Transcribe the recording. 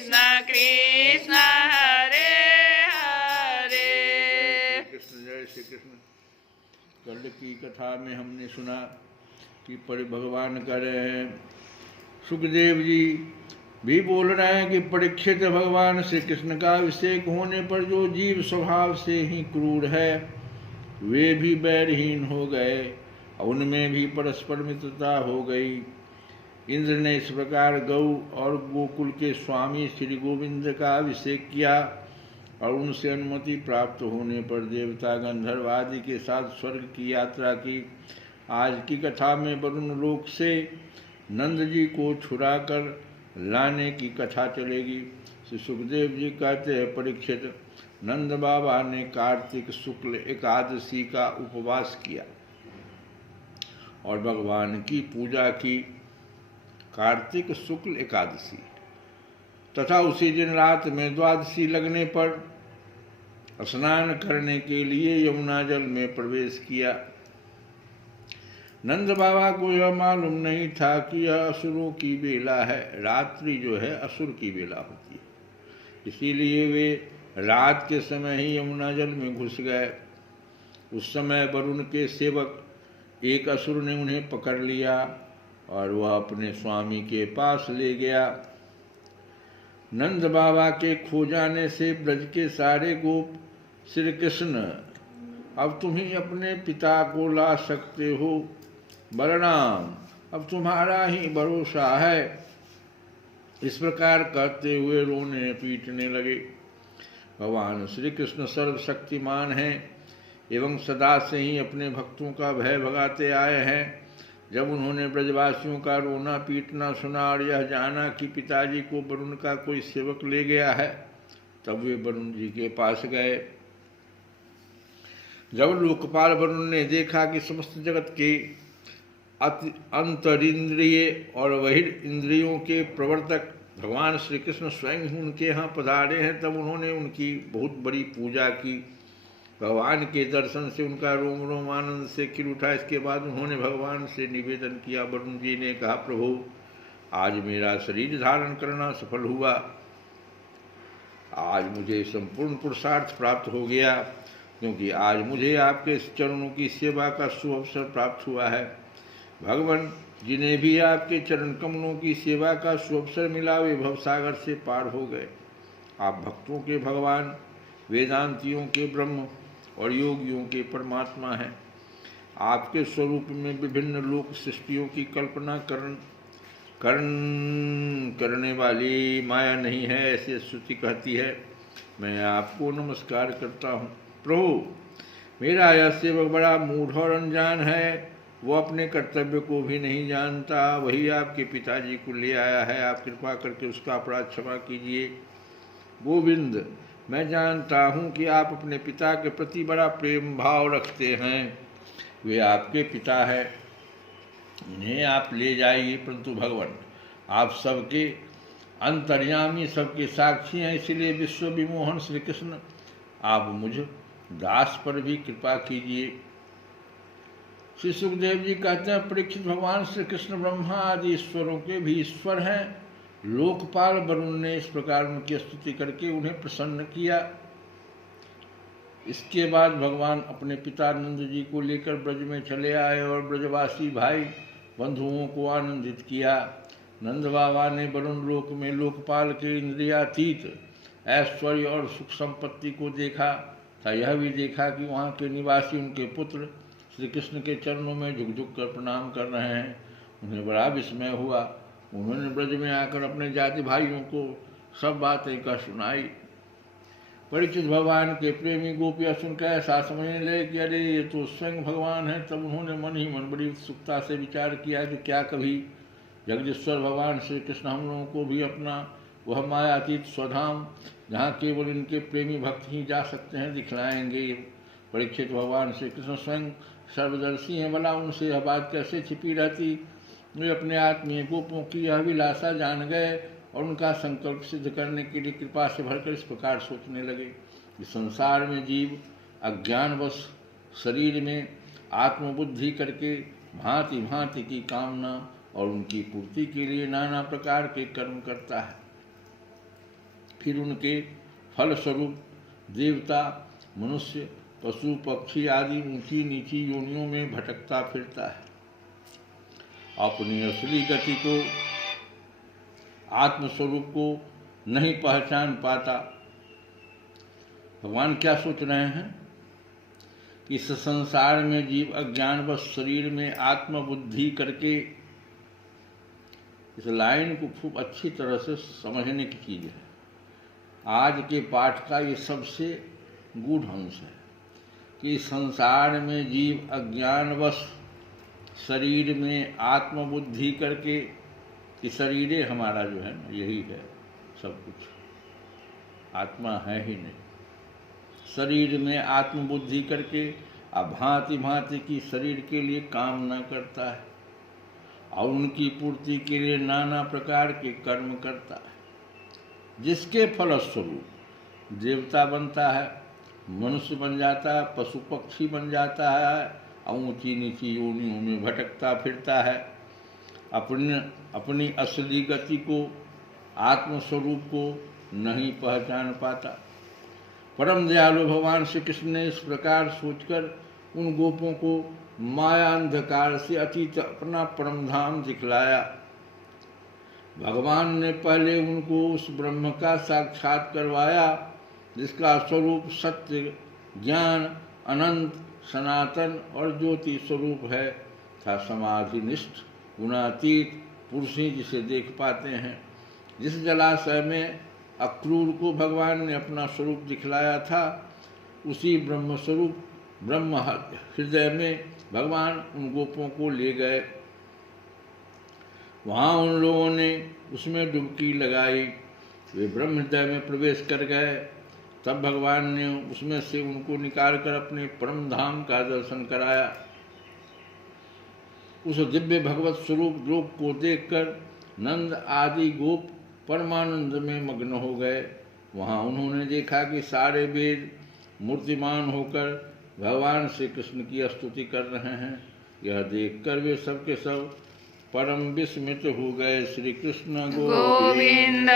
कृष्ण कृष्ण हरे हरे। कृष्ण जय श्री कृष्ण। कल की कथा में हमने सुना कि भगवान कह रहे हैं, सुखदेव जी भी बोल रहे हैं कि परीक्षित, भगवान श्री कृष्ण का अभिषेक होने पर जो जीव स्वभाव से ही क्रूर है वे भी बैरहीन हो गए, उनमें भी परस्पर मित्रता हो गई। इंद्र ने इस प्रकार गौ और गोकुल के स्वामी श्री गोविंद का अभिषेक किया और उनसे अनुमति प्राप्त होने पर देवता गंधर्व आदि के साथ स्वर्ग की यात्रा की। आज की कथा में वरुण लोक से नंद जी को छुड़ाकर लाने की कथा चलेगी। श्री सुखदेव जी कहते हैं, परीक्षित, नंद बाबा ने कार्तिक शुक्ल एकादशी का उपवास किया और भगवान की पूजा की। कार्तिक शुक्ल एकादशी तथा उसी दिन रात में द्वादशी लगने पर स्नान करने के लिए यमुना जल में प्रवेश किया। नंद बाबा को यह मालूम नहीं था कि यह असुरों की बेला है। रात्रि जो है असुर की बेला होती है, इसीलिए वे रात के समय ही यमुना जल में घुस गए। उस समय वरुण के सेवक एक असुर ने उन्हें पकड़ लिया और वह अपने स्वामी के पास ले गया। नंद बाबा के खो जाने से ब्रज के सारे गोप, श्री कृष्ण अब तुम ही अपने पिता को ला सकते हो, बलराम अब तुम्हारा ही भरोसा है, इस प्रकार कहते हुए रोने पीटने लगे। भगवान श्री कृष्ण सर्वशक्तिमान हैं एवं सदा से ही अपने भक्तों का भय भगाते आए हैं। जब उन्होंने ब्रजवासियों का रोना पीटना सुना और यह जाना कि पिताजी को वरुण का कोई सेवक ले गया है, तब वे वरुण जी के पास गए। जब लोकपाल वरुण ने देखा कि समस्त जगत के अंतरिंद्रिय और बहिर्इंद्रियों के प्रवर्तक भगवान श्री कृष्ण स्वयं उनके यहाँ पधारे हैं, तब उन्होंने उनकी बहुत बड़ी पूजा की। भगवान के दर्शन से उनका रोम रोम आनंद से खिल उठा। इसके बाद उन्होंने भगवान से निवेदन किया। वरुण जी ने कहा, प्रभु आज मेरा शरीर धारण करना सफल हुआ, आज मुझे संपूर्ण पुरुषार्थ प्राप्त हो गया, क्योंकि आज मुझे आपके चरणों की सेवा का शुभ अवसर प्राप्त हुआ है। भगवान जिन्हें भी आपके चरण कमलों की सेवा का शुभ अवसर मिला वे भवसागर से पार हो गए। आप भक्तों के भगवान, वेदांतियों के ब्रह्म और योगियों के परमात्मा हैं। आपके स्वरूप में विभिन्न लोक सृष्टियों की कल्पना करने वाली माया नहीं है, ऐसे श्रुति कहती है। मैं आपको नमस्कार करता हूँ। प्रभु मेरा यह सेवक बड़ा मूढ़ और अनजान है, वो अपने कर्तव्य को भी नहीं जानता। वही आपके पिताजी को ले आया है, आप कृपा करके उसका अपराध क्षमा कीजिए। गोविंद मैं जानता हूँ कि आप अपने पिता के प्रति बड़ा प्रेम भाव रखते हैं, वे आपके पिता हैं, उन्हें आप ले जाइए। परंतु भगवान आप सबके अंतर्यामी, सबके साक्षी हैं, इसलिए विश्व विमोहन श्री कृष्ण आप मुझ दास पर भी कृपा कीजिए। श्री सुखदेव जी कहते हैं, परीक्षित, भगवान श्री कृष्ण ब्रह्मा आदि ईश्वरों के भी ईश्वर हैं। लोकपाल वरुण ने इस प्रकार उनकी स्तुति करके उन्हें प्रसन्न किया। इसके बाद भगवान अपने पिता नंद जी को लेकर ब्रज में चले आए और ब्रजवासी भाई बंधुओं को आनंदित किया। नंद बाबा ने वरुण लोक में लोकपाल के इंद्रियातीत ऐश्वर्य और सुख संपत्ति को देखा था। यह भी देखा कि वहाँ के निवासी उनके पुत्र श्री कृष्ण के चरणों में झुक झुक कर प्रणाम कर रहे हैं। उन्हें बड़ा विस्मय हुआ। उन्होंने ब्रज में आकर अपने जाति भाइयों को सब बातें कह सुनाई। परीक्षित भगवान के प्रेमी गोपियाँ सुनकर ऐसा समझने लगे कि अरे ये तो स्वयं भगवान है। तब उन्होंने मन ही मन बड़ी उत्सुकता से विचार किया कि क्या कभी जगदीश्वर भगवान श्री कृष्ण हम लोगों को भी अपना वह मायातीत स्वधाम, जहाँ केवल इनके प्रेमी भक्त ही जा सकते हैं, दिखलाएंगे। परीक्षित भगवान श्री कृष्ण स्वयं सर्वदर्शी हैं, भला उनसे यह बात कैसे छिपी रहती। वे अपने आत्मीय गोपों की यह अभिलाषा जान गए और उनका संकल्प सिद्ध करने के लिए कृपा से भरकर इस प्रकार सोचने लगे कि संसार में जीव अज्ञानवश शरीर में आत्मबुद्धि करके भांति भांति की कामना और उनकी पूर्ति के लिए नाना प्रकार के कर्म करता है। फिर उनके फलस्वरूप देवता, मनुष्य, पशु, पक्षी आदि ऊंची नीची योनियों में भटकता फिरता है। अपनी असली गति को, आत्मस्वरूप को नहीं पहचान पाता। भगवान क्या सोच रहे हैं कि इस संसार में जीव अज्ञानवश शरीर में आत्मबुद्धि करके, इस लाइन को खूब अच्छी तरह से समझने की चीज़ है। आज के पाठ का ये सबसे गूढ़ अंश है कि संसार में जीव अज्ञानवश शरीर में आत्मबुद्धि करके, कि शरीर हमारा जो है ना यही है सब कुछ, आत्मा है ही नहीं। शरीर में आत्मबुद्धि करके अब भांति भांति की शरीर के लिए कामना करता है और उनकी पूर्ति के लिए नाना प्रकार के कर्म करता है, जिसके फलस्वरूप देवता बनता है, मनुष्य बन जाता है, पशु पक्षी बन जाता है और ऊंची नीची योनियों में भटकता फिरता है। अपनी असली गति को, आत्मस्वरूप को नहीं पहचान पाता। परम दयालु भगवान श्री कृष्ण ने इस प्रकार सोचकर उन गोपों को माया अंधकार से अतीत अपना परम धाम दिखलाया। भगवान ने पहले उनको उस ब्रह्म का साक्षात करवाया जिसका स्वरूप सत्य, ज्ञान, अनंत, सनातन और ज्योति स्वरूप है तथा समाधिनिष्ठ, गुणातीत पुरुष ही जिसे देख पाते हैं। जिस जलाशय में अक्रूर को भगवान ने अपना स्वरूप दिखलाया था, उसी ब्रह्म स्वरूप ब्रह्म हृदय में भगवान उन गोपों को ले गए। वहाँ उन लोगों ने उसमें डुबकी लगाई, वे ब्रह्म हृदय में प्रवेश कर गए। तब भगवान ने उसमें से उनको निकालकर अपने परम धाम का दर्शन कराया। उस दिव्य भगवत स्वरूप लोक को देखकर नंद आदि गोप परमानंद में मग्न हो गए। वहाँ उन्होंने देखा कि सारे वेद मूर्तिमान होकर भगवान श्री कृष्ण की स्तुति कर रहे हैं। यह देखकर वे सब के सब परम विस्मित हो गए। श्री कृष्ण गोविंद